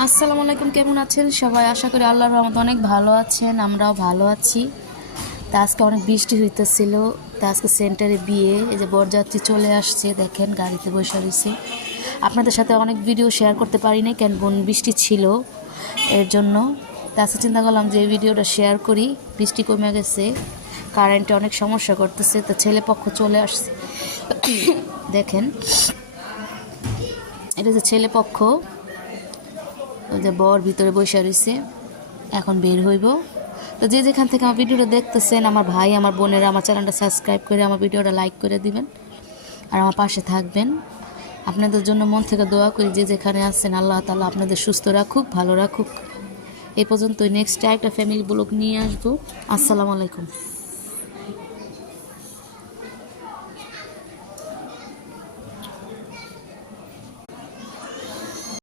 আসসালামু আলাইকুম, কেমন আছেন সবাই? আশা করি আল্লাহর রহমতে অনেক ভালো আছেন, আমরাও ভালো আছি। তা আজকে অনেক বৃষ্টি হইতেছিল। তা আজকে সেন্টারে বিয়ে, এই যে বরযাত্রী চলে আসছে, দেখেন গাড়িতে বসে রয়েছে। আপনাদের সাথে অনেক ভিডিও শেয়ার করতে পারি না, কেন বৃষ্টি ছিল এর জন্য। তা আজকে চিন্তা করলাম যে এই ভিডিওটা শেয়ার করি। বৃষ্টি কমে গেছে, কারেন্টে অনেক সমস্যা করতেছে, তো ছেলে পক্ষ চলে আসছে। দেখেন, এটা যে ছেলে পক্ষ, ওই যে বর ভিতরে বসে রয়েছে, এখন বের হইব। তো যে যেখান থেকে আমার ভিডিওটা দেখতেছেন, আমার ভাই আমার বোনেরা, আমার চ্যানেলটা সাবস্ক্রাইব করে আমার ভিডিওটা লাইক করে দিবেন আর আমার পাশে থাকবেন। আপনাদের জন্য মন থেকে দোয়া করি, যে যেখানে আছেন আল্লাহ তাআলা আপনাদের সুস্থ রাখুক, ভালো রাখুক। এই পর্যন্তই, নেক্সট একটা ফ্যামিলি ব্লগ নিয়ে আসবো। আসসালামু আলাইকুম।